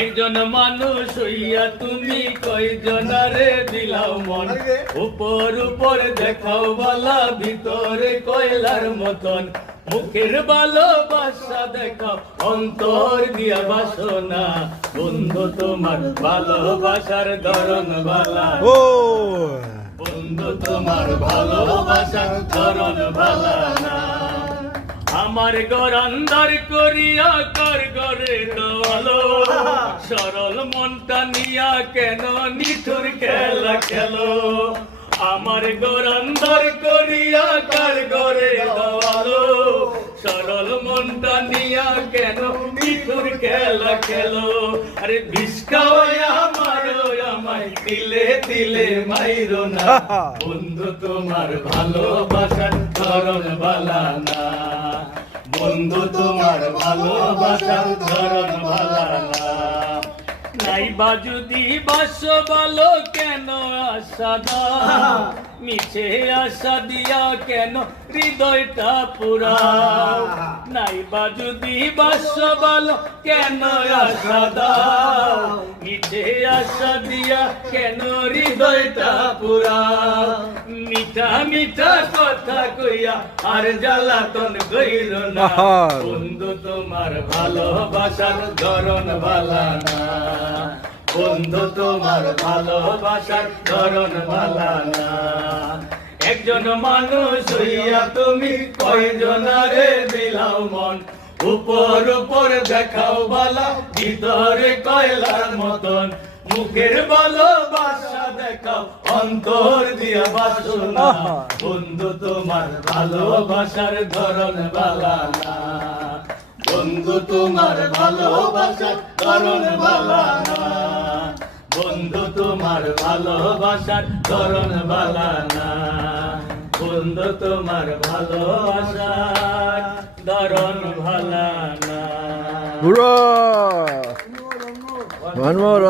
একজন মানুষ হইয়া তুমি কয়জনারে দিলাও মন, উপর উপর দেখাও বালা ভিতরে কয়লার মতন, মুখের ভালোবাসা দেখাও অন্তর দিয়া বাসনা, বন্ধু তোমার ভালোবাসার ধরন বালা, বন্ধু তোমার ভালোবাসার ধরন বালা না। আমার ঘর আন্ধার করিয়া কার ঘরে আলো, সরল মনটা নিয়া কেন নিঠুর খেলা খেলো, আমার ঘর আন্ধার করিয়া কার ঘরে আলো, সরল মনটা নিয়া কেন নিঠুর খেলা খেলো, আরে বিষ খাওয়াইয়া মারো আমায় দিলে দিলে মাইরো না, বন্ধু তোমার ভালোবাসার ধরন বালা না, বন্ধু তোমার ভালোবাসার ধরন বালা না। নাইবা যদি বাসো ভালো কেন আশা দাও, মিছে আশা দিয়া কেন হৃদয়টা পুরাও, নাইবা যদি বাসো ভালো কেন আশা দাও, মিছে আশা দিয়া কেন হৃদয়টা পুরাও, মিঠা মিঠা কথা কইয়া আর জ্বালাতন কইর না, বন্ধু তোমার ভালোবাসার ধরন বালা না, বন্ধু তোমার ভালোবাসার ধরন বালা না। একজন মানুষ হইয়া তুমি কয়জনারে দিলাও মন, উপর উপর দেখাও বালা ভিতরে কয়লার মতন, মুখের ভালোবাসা দেখাও অন্তর দিয়া বাসনা, বন্ধু তোমার ভালোবাসার ধরন বালা না, বন্ধু তোমার ভালোবাসার ধরন বালা না, বন্ধু তোমার ভালোবাসার ধরন বালা না, বন্ধু তোমার ভালোবাসার ধরন ভালা না। One more.